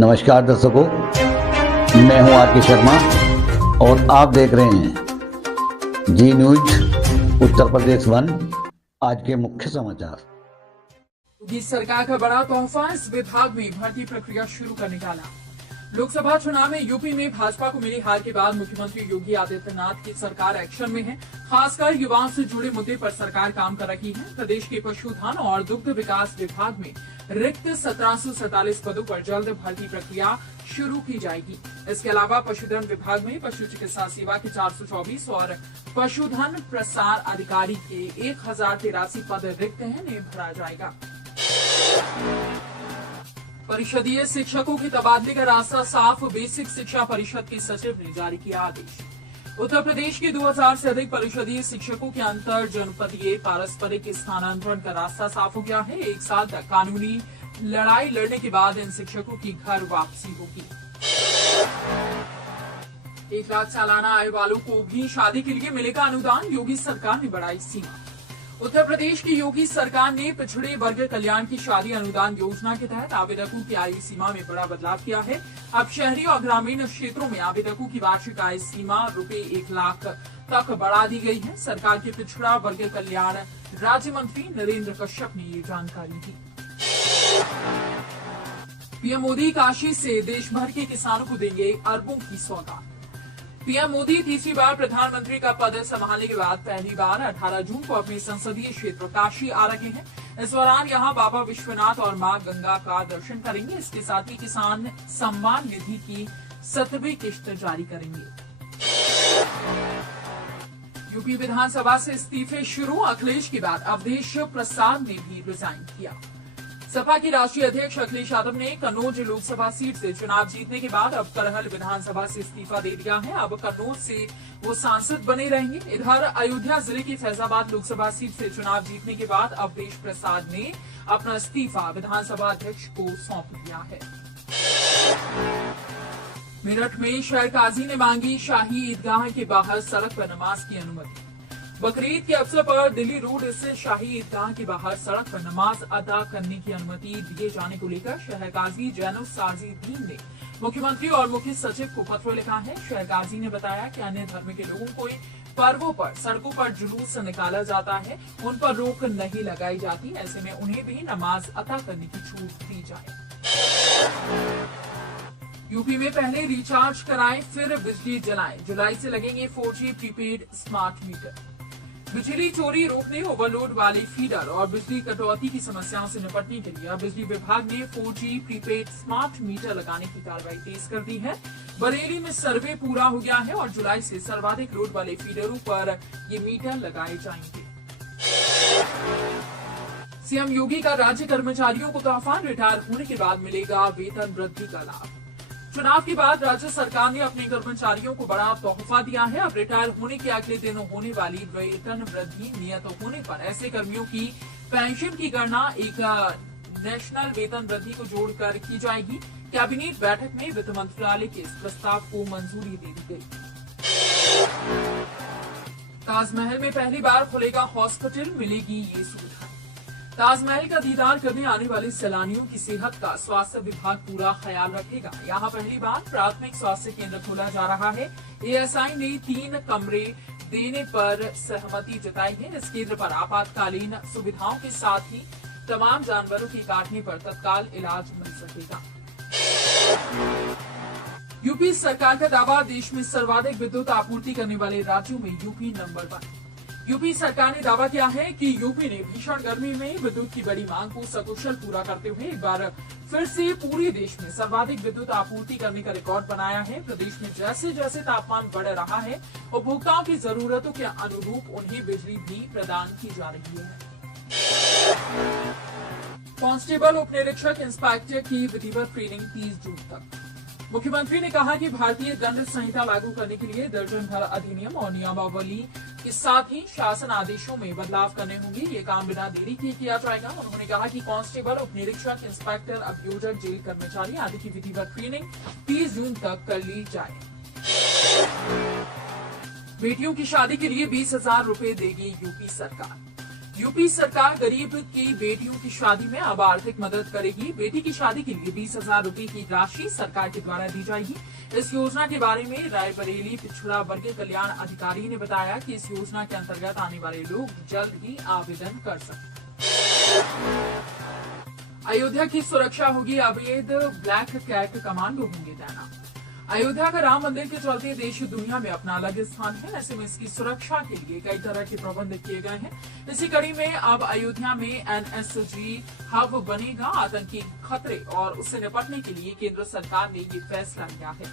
नमस्कार दर्शकों, मैं हूं आर के शर्मा और आप देख रहे हैं जी न्यूज उत्तर प्रदेश 1। आज के मुख्य समाचार। योगी सरकार का बड़ा तोहफा, इस विभाग में भर्ती प्रक्रिया शुरू करने का ऐलान। लोकसभा चुनाव में यूपी में भाजपा को मिली हार के बाद मुख्यमंत्री योगी आदित्यनाथ की सरकार एक्शन में है। खासकर युवाओं से जुड़े मुद्दे पर सरकार काम कर रही है। प्रदेश के पशुधन और दुग्ध विकास विभाग में रिक्त 1747 पदों पर जल्द भर्ती प्रक्रिया शुरू की जाएगी। इसके अलावा पशुधन विभाग में पशु चिकित्सा सेवा के 424 और पशुधन प्रसार अधिकारी के 1083 पद रिक्त हैं, इन्हें भरा जाएगा। परिषदीय शिक्षकों के तबादले का रास्ता साफ, बेसिक शिक्षा परिषद के सचिव ने जारी किया आदेश। उत्तर प्रदेश के 2000 से अधिक परिषदीय शिक्षकों के अंतर जनपदीय पारस्परिक स्थानांतरण का रास्ता साफ हो गया है। 1 साल तक कानूनी लड़ाई लड़ने के बाद इन शिक्षकों की घर वापसी होगी। 1 लाख सालाना आय वालों को भी शादी के लिए मिलेगा अनुदान, योगी सरकार ने बढ़ाई सीमा। उत्तर प्रदेश की योगी सरकार ने पिछड़े वर्ग कल्याण की शादी अनुदान योजना के तहत आवेदकों की आयु सीमा में बड़ा बदलाव किया है। अब शहरी और ग्रामीण क्षेत्रों में आवेदकों की वार्षिक आय सीमा ₹1 लाख तक बढ़ा दी गई है। सरकार के पिछड़ा वर्ग कल्याण राज्य मंत्री नरेंद्र कश्यप ने ये जानकारी दी। पीएम मोदी काशी से देश भर के किसानों को देंगे अरबों की सौगात। पीएम मोदी तीसरी बार प्रधानमंत्री का पद संभालने के बाद पहली बार 18 जून को अपने संसदीय क्षेत्र काशी आ रहे हैं। इस दौरान यहां बाबा विश्वनाथ और मां गंगा का दर्शन करेंगे। इसके साथ ही किसान सम्मान निधि की 17वीं किश्त जारी करेंगे। यूपी विधानसभा से इस्तीफे शुरू, अखिलेश के बाद अवधेश प्रसाद ने भी रिजाइन किया। सपा की राष्ट्रीय अध्यक्ष अखिलेश यादव ने कन्नौज लोकसभा सीट से चुनाव जीतने के बाद अब करहल विधानसभा से इस्तीफा दे दिया है। अब कन्नौज से वो सांसद बने रहेंगे। इधर अयोध्या जिले की फैजाबाद लोकसभा सीट से चुनाव जीतने के बाद अवधेश प्रसाद ने अपना इस्तीफा विधानसभा अध्यक्ष को सौंप दिया है। मेरठ में शहर काजी ने मांगी शाही ईदगाह के बाहर सड़क पर नमाज की अनुमति। बकरीद के अवसर पर दिल्ली रोड स्थित शाही ईदगाह के बाहर सड़क पर नमाज अदा करने की अनुमति दिए जाने को लेकर शहर काजी जैनुसाजीदीन ने मुख्यमंत्री और मुख्य सचिव को पत्र लिखा है। शहर काजी ने बताया कि अन्य धर्म के लोगों को पर्वों पर सड़कों पर जुलूस निकाला जाता है, उन पर रोक नहीं लगाई जाती। ऐसे में उन्हें भी नमाज अदा करने की छूट दी जाए। यूपी में पहले रिचार्ज कराएं फिर बिजली जलाएं, जुलाई से लगेंगे 4G प्रीपेड स्मार्ट मीटर। बिजली चोरी रोकने, ओवरलोड वाले फीडर और बिजली कटौती की समस्याओं से निपटने के लिए बिजली विभाग ने 4G प्रीपेड स्मार्ट मीटर लगाने की कार्रवाई तेज कर दी है। बरेली में सर्वे पूरा हो गया है और जुलाई से सर्वाधिक लोड वाले फीडरों पर ये मीटर लगाए जाएंगे। सीएम योगी का राज्य कर्मचारियों को तोहफा, रिटायर होने के बाद मिलेगा वेतन वृद्धि का लाभ। चुनाव के बाद राज्य सरकार ने अपने कर्मचारियों को बड़ा तोहफा दिया है। अब रिटायर होने के अगले दिन होने वाली वेतन वृद्धि नियत होने पर ऐसे कर्मियों की पेंशन की गणना एक नेशनल वेतन वृद्धि को जोड़कर की जाएगी। कैबिनेट बैठक में वित्त मंत्रालय के इस प्रस्ताव को मंजूरी दे दी गई। ताजमहल में पहली बार खुलेगा हॉस्पिटल, मिलेगी ये सुविधा। ताजमहल का दीदार करने आने वाले सैलानियों की सेहत का स्वास्थ्य विभाग पूरा ख्याल रखेगा। यहाँ पहली बार प्राथमिक स्वास्थ्य केंद्र खोला जा रहा है। एएसआई ने 3 कमरे देने पर सहमति जताई है। इस केंद्र पर आपातकालीन सुविधाओं के साथ ही तमाम जानवरों के काटने पर तत्काल इलाज मिल सकेगा। यूपी सरकार का दावा, देश में सर्वाधिक विद्युत आपूर्ति करने वाले राज्यों में यूपी नंबर 1। यूपी सरकार ने दावा किया है कि यूपी ने भीषण गर्मी में विद्युत की बड़ी मांग को सकुशल पूरा करते हुए एक बार फिर से पूरे देश में सर्वाधिक विद्युत आपूर्ति करने का रिकॉर्ड बनाया है। प्रदेश में जैसे जैसे तापमान बढ़ रहा है, उपभोक्ताओं की जरूरतों के अनुरूप उन्हें बिजली भी प्रदान की जा रही है। कांस्टेबल, उप निरीक्षक, इंस्पेक्टर की विधिवत ट्रेनिंग 30 जून तक। मुख्यमंत्री ने कहा कि भारतीय दंड संहिता लागू करने के लिए दर्जन भर अधिनियम और नियमावली के साथ ही शासन आदेशों में बदलाव करने होंगे। ये काम बिना देरी के किया जाएगा। उन्होंने कहा कि कांस्टेबल, उप निरीक्षक, इंस्पेक्टर, अभियोजक, जेल कर्मचारी आदि की विधिवत ट्रेनिंग 30 जून तक कर ली जाए। बेटियों की शादी के लिए 20,000 रुपए देगी यूपी सरकार। यूपी सरकार गरीब की बेटियों की शादी में अब आर्थिक मदद करेगी। बेटी की शादी के लिए 20,000 रूपए की राशि सरकार के द्वारा दी जाएगी। इस योजना के बारे में रायबरेली पिछड़ा वर्ग कल्याण अधिकारी ने बताया कि इस योजना के अंतर्गत आने वाले लोग जल्द ही आवेदन कर सकते हैं। अयोध्या की सुरक्षा होगी अवैध, ब्लैक कैट कमांडो होंगे तैनात। अयोध्या का राम मंदिर के चलते देश दुनिया में अपना अलग स्थान है। ऐसे में इसकी सुरक्षा के लिए कई तरह के प्रबंध किए गए हैं। इसी कड़ी में अब अयोध्या में एनएसजी हब बनेगा। आतंकी खतरे और उससे निपटने के लिए केंद्र सरकार ने ये फैसला लिया है।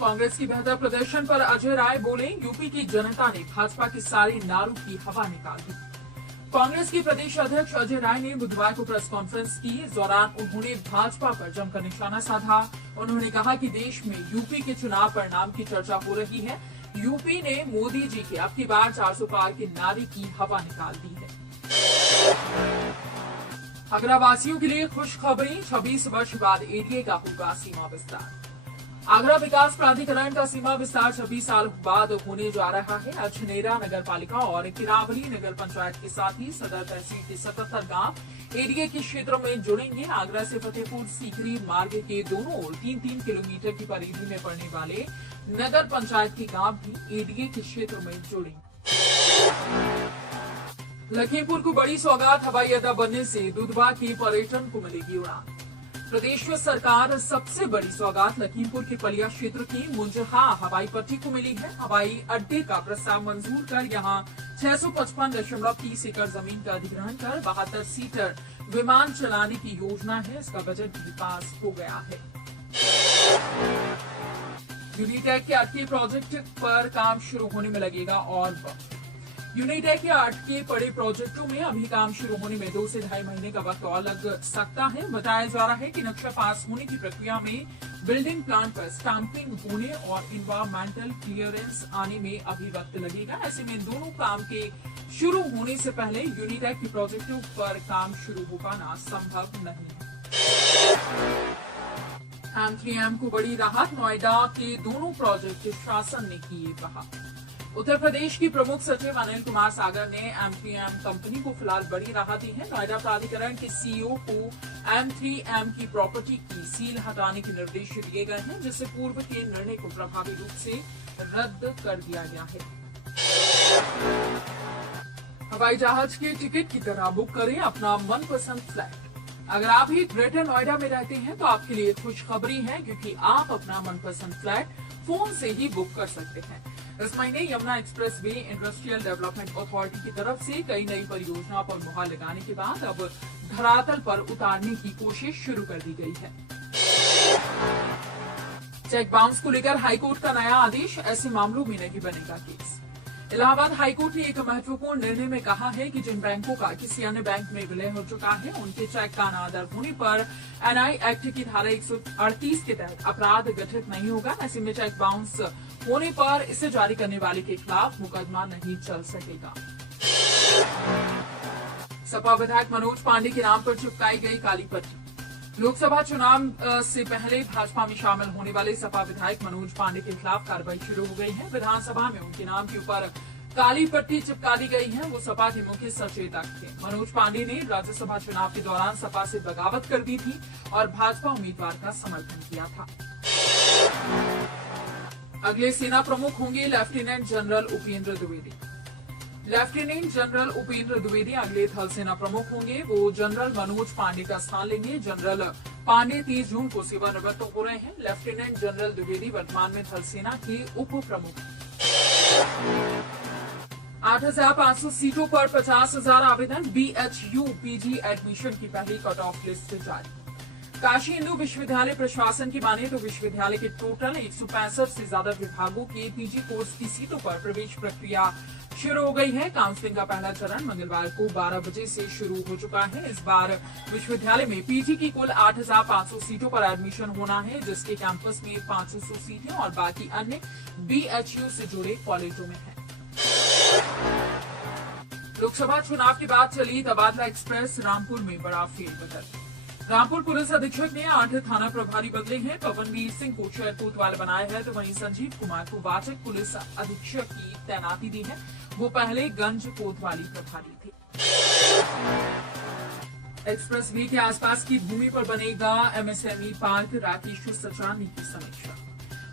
कांग्रेस की बेहतर प्रदर्शन पर अजय राय बोले, यूपी की जनता ने भाजपा के सारे नारों की हवा निकाल दी। कांग्रेस के प्रदेश अध्यक्ष अजय राय ने बुधवार को प्रेस कॉन्फ्रेंस की। इस दौरान उन्होंने भाजपा पर जमकर निशाना साधा। उन्होंने कहा कि देश में यूपी के चुनाव परिणाम की चर्चा हो रही है। यूपी ने मोदी जी के अब की बार 400 पार के नारे की हवा निकाल दी है। आगरा वासियों के लिए खुशखबरी, 26 वर्ष बाद एडीए का होगा सीमा विस्तार। आगरा विकास प्राधिकरण का सीमा विस्तार 26 साल बाद होने जा रहा है। अछनेरा नगर पालिका और किरावली नगर पंचायत के साथ ही सदर तहसील के 77 गांव एडीए के क्षेत्र में जुड़ेंगे। आगरा से फतेहपुर सीकरी मार्ग के दोनों ओर 3-3 किलोमीटर की परिधि में पड़ने वाले नगर पंचायत के गांव भी एडीए के क्षेत्र में जुड़ेंगे। लखीमपुर को बड़ी सौगात, हवाई अड्डा बनने से दुधवा के पर्यटन को मिलेगी उड़ान। प्रदेश सरकार सबसे बड़ी सौगात लखीमपुर के पलिया क्षेत्र की मुंजहा हवाई पट्टी को मिली है। हवाई अड्डे का प्रस्ताव मंजूर कर यहां 655.30 एकड़ जमीन का अधिग्रहण कर 72 सीटर विमान चलाने की योजना है। इसका बजट भी पास हो गया है। यूनिटेक के अटके प्रोजेक्ट पर काम शुरू होने में लगेगा और वक्त। यूनिटेक के अटके पड़े प्रोजेक्टों में अभी काम शुरू होने में 2 से ढाई महीने का वक्त और लग सकता है। बताया जा रहा है कि नक्शा पास होने की प्रक्रिया में बिल्डिंग प्लान पर स्टाम्पिंग होने और इन्वायरमेंटल क्लियरेंस आने में अभी वक्त लगेगा। ऐसे में इन दोनों काम के शुरू होने से पहले यूनिटेक के प्रोजेक्टों पर काम शुरू हो पाना संभव नहीं है। M3M को बड़ी राहत, नोएडा के दोनों प्रोजेक्ट शासन ने किए बहाल। उत्तर प्रदेश की प्रमुख सचिव अनिल कुमार सागर ने M3M कंपनी को फिलहाल बड़ी राहत दी है। नोएडा प्राधिकरण के सीईओ को M3M की प्रॉपर्टी की सील हटाने के निर्देश दिए गए हैं, जिससे पूर्व के निर्णय को प्रभावी रूप से रद्द कर दिया गया है। हवाई जहाज के टिकट की तरह बुक करें अपना मनपसंद फ्लाइट। अगर आप भी ग्रेटर नोएडा में रहते हैं तो आपके लिए खुशखबरी है, क्योंकि आप अपना मनपसंद फ्लैट फोन से ही बुक कर सकते हैं। इस महीने Yamuna express way industrial development authority की तरफ से कई नई परियोजनाओं पर मुहर लगाने के बाद अब धरातल पर उतारने की कोशिश शुरू कर दी गई है। चेक बाउंस को लेकर हाईकोर्ट का नया आदेश, ऐसे मामलों में नहीं बनेगा केस। इलाहाबाद हाईकोर्ट ने एक महत्वपूर्ण निर्णय में कहा है कि जिन बैंकों का किसी अन्य बैंक में विलय हो चुका है, उनके चेक का अनादर होने पर एनआई एक्ट की धारा 138 के तहत अपराध गठित नहीं होगा। ऐसे में चेक बाउंस होने पर इसे जारी करने वाले के खिलाफ मुकदमा नहीं चल सकेगा। सपा विधायक मनोज पांडे के नाम पर चिपकाई गई काली पट्टी। लोकसभा चुनाव से पहले भाजपा में शामिल होने वाले सपा विधायक मनोज पांडे के खिलाफ कार्रवाई शुरू हो गई है। विधानसभा में उनके नाम के ऊपर काली पट्टी चिपका दी गई है। वो सपा के मुख्य सचेतक थे। मनोज पांडे ने राज्यसभा चुनाव के दौरान सपा से बगावत कर दी थी और भाजपा उम्मीदवार का समर्थन किया था। अगले सेना प्रमुख होंगे lieutenant general Upendra Dwivedi. Lieutenant general Upendra Dwivedi अगले थल सेना प्रमुख होंगे। वो जनरल मनोज पांडे का स्थान लेंगे। जनरल पांडे 30 जून को सेवानिवृत्त हो रहे हैं। लेफ्टिनेंट जनरल द्विवेदी वर्तमान में थल सेना के उप प्रमुख। 8,500 सीटों पर 50,000 आवेदन। BHU PG एडमिशन की पहली कट ऑफ लिस्ट जारी। काशी हिंदू विश्वविद्यालय प्रशासन की माने तो विश्वविद्यालय के टोटल 165 से ज्यादा विभागों के पीजी कोर्स की सीटों पर प्रवेश प्रक्रिया शुरू हो गई है। काउंसलिंग का पहला चरण मंगलवार को 12 बजे से शुरू हो चुका है। इस बार विश्वविद्यालय में पीजी की कुल 8,500 सीटों पर एडमिशन होना है, जिसके कैंपस में 500 सीटें और बाकी अन्य BHU से जुड़े कॉलेजों में है। लोकसभा चुनाव के बाद चली तबादला एक्सप्रेस, रामपुर में बड़ा फेरबदल। रामपुर पुलिस अधीक्षक ने 8 थाना प्रभारी बदले हैं। पवनवीर सिंह को शहर कोतवाल बनाया है, तो वहीं संजीव कुमार को वाचक पुलिस अधीक्षक की तैनाती दी है। वो पहले गंज कोतवाली प्रभारी थे। एक्सप्रेसवे के आसपास की भूमि पर बनेगा एमएसएमई पार्क, राकेश सचान ने की समीक्षा।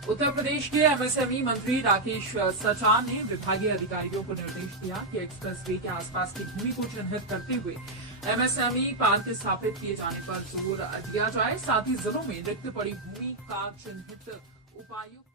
उत्तर प्रदेश के एमएसएमई मंत्री राकेश सचान ने विभागीय अधिकारियों को निर्देश दिया कि एक्सप्रेसवे के आसपास की भूमि को चिन्हित करते हुए एमएसएमई पार्क स्थापित किए जाने पर जोर दिया जाए। साथ ही जिलों में रिक्त पड़ी भूमि का चिन्हित उपायुक्त